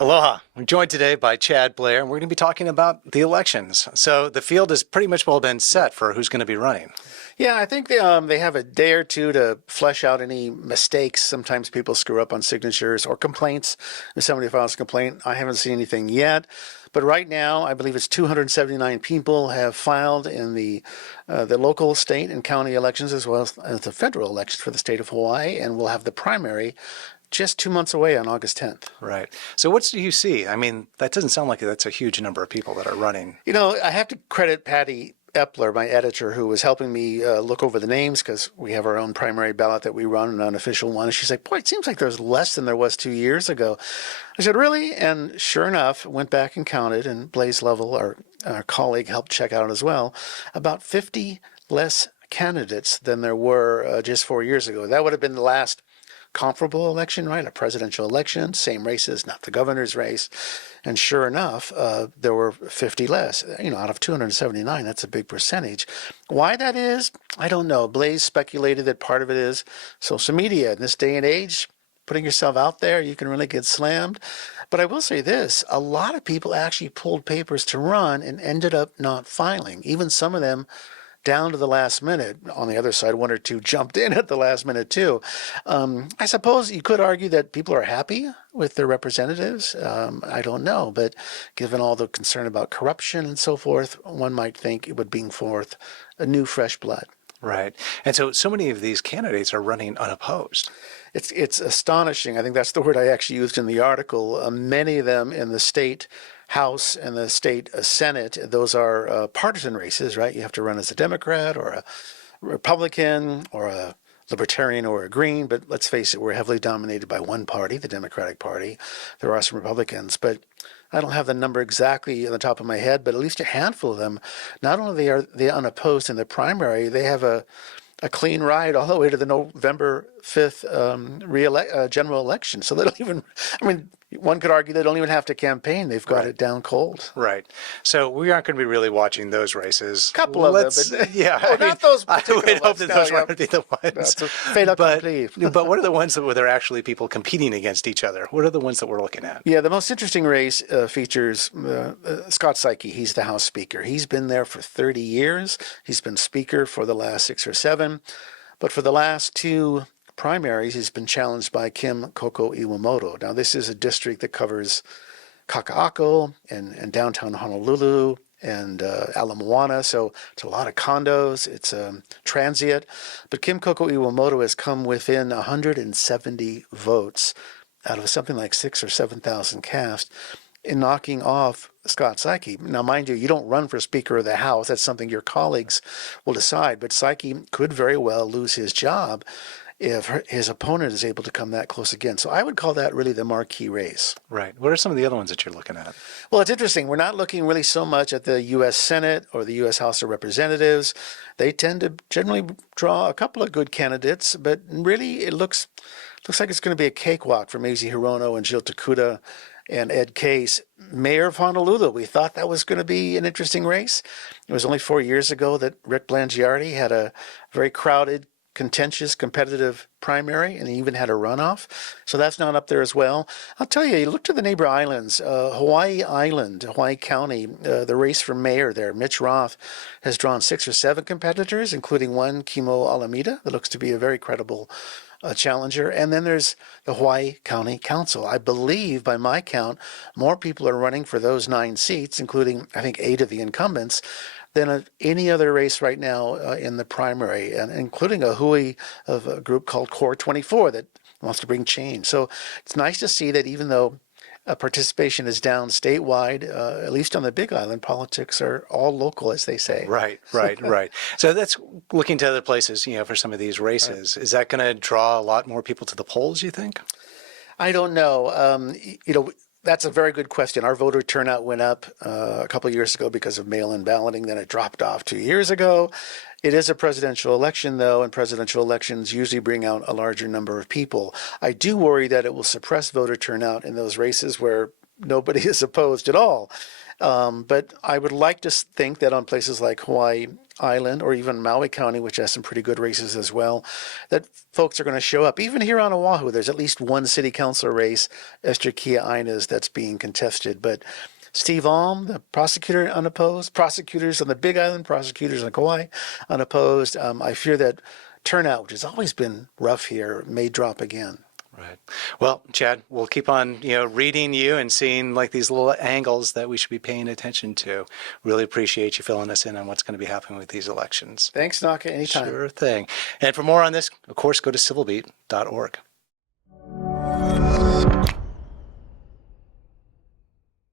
Aloha. I'm joined today by Chad Blair, and we're going to be talking about the elections. So the field has pretty much well been set for who's going to be running. Yeah, I think they have a day or two to flesh out any mistakes. Sometimes people screw up on signatures or complaints. If somebody files a complaint, I haven't seen anything yet. But right now, I believe it's 279 people have filed in the local, state, and county elections, as well as the federal elections for the state of Hawaii, and we'll have the primary just 2 months away on August 10th. Right. So what do you see? I mean, that doesn't sound like that's a huge number of people that are running. You know, I have to credit Patty Epler, my editor, who was helping me look over the names because we have our own primary ballot that we run, an unofficial one. And she's like, boy, it seems like there's less than there was 2 years ago. I said, really? And sure enough, went back and counted, and Blaze Level, our colleague, helped check out as well, about 50 less candidates than there were just 4 years ago. That would have been the last comparable election, right? A presidential election, same races, not the governor's race. And sure enough, there were 50 less, out of 279. That's a big percentage. Why that is, I don't know. Blaze speculated that part of it is social media. In this day and age, putting yourself out there, you can really get slammed. But I will say this, a lot of people actually pulled papers to run and ended up not filing. Even some of them down to the last minute. On the other side, one or two jumped in at the last minute too. I suppose you could argue that people are happy with their representatives. I don't know, but given all the concern about corruption and so forth, one might think it would bring forth a new fresh blood. Right. And so many of these candidates are running unopposed. It's astonishing. I think that's the word I actually used in the article. Many of them in the state House and the state Senate, those are partisan races, right? You have to run as a Democrat or a Republican or a Libertarian or a Green, but let's face it, we're heavily dominated by one party, the Democratic Party. There are some Republicans, but I don't have the number exactly on the top of my head, but at least a handful of them, not only are they unopposed in the primary, they have a clean ride all the way to the November 5th general election. So they don't even, one could argue they don't even have to campaign. They've got it down cold. Right. So we aren't going to be really watching those races. A couple of them. But, yeah. Not those I particular would hope that those weren't the ones. That's a fait accompli. But what are the ones where there are actually people competing against each other? What are the ones that we're looking at? Yeah, the most interesting race features Scott Psyche. He's the House Speaker. He's been there for 30 years. He's been Speaker for the last 6 or 7. But for the last 2 primaries, he's been challenged by Kim Koko Iwamoto. Now, this is a district that covers Kaka'ako and downtown Honolulu and Ala Moana, so it's a lot of condos. It's transient. But Kim Koko Iwamoto has come within 170 votes out of something like 6,000 or 7,000 cast in knocking off Scott Psyche. Now, mind you, you don't run for Speaker of the House. That's something your colleagues will decide. But Psyche could very well lose his job if his opponent is able to come that close again. So I would call that really the marquee race. Right. What are some of the other ones that you're looking at? Well, it's interesting. We're not looking really so much at the U.S. Senate or the U.S. House of Representatives. They tend to generally draw a couple of good candidates, but really it looks like it's going to be a cakewalk for Mazie Hirono and Jill Takuda and Ed Case, mayor of Honolulu. We thought that was going to be an interesting race. It was only 4 years ago that Rick Blangiardi had a very crowded, contentious, competitive primary, and he even had a runoff. So that's not up there as well. I'll tell you, you look to the neighbor islands, Hawaii Island, Hawaii County, the race for mayor there, Mitch Roth has drawn 6 or 7 competitors, including one, Kimo Alameda, that looks to be a very credible challenger. And then there's the Hawaii County Council. I believe, by my count, more people are running for those 9 seats, including, I think, 8 of the incumbents, than any other race right now in the primary, and including a hui of a group called Core 24 that wants to bring change. So it's nice to see that even though participation is down statewide, at least on the Big Island, politics are all local, as they say. Right. So that's looking to other places, for some of these races. Right. Is that going to draw a lot more people to the polls, you think? I don't know. That's a very good question. Our voter turnout went up a couple of years ago because of mail-in balloting. Then it dropped off 2 years ago. It is a presidential election, though, and presidential elections usually bring out a larger number of people. I do worry that it will suppress voter turnout in those races where nobody is opposed at all. But I would like to think that on places like Hawaii Island or even Maui County, which has some pretty good races as well, that folks are going to show up. Even here on Oahu, there's at least one city council race, Esther Kia Ina's, that's being contested. But Steve Alm, the prosecutor, unopposed, prosecutors on the Big Island, prosecutors on Kauai, unopposed. I fear that turnout, which has always been rough here, may drop again. Right. Well, Chad, we'll keep on, reading you and seeing like these little angles that we should be paying attention to. Really appreciate you filling us in on what's going to be happening with these elections. Thanks, Naka. Anytime. Sure thing. And for more on this, of course, go to civilbeat.org.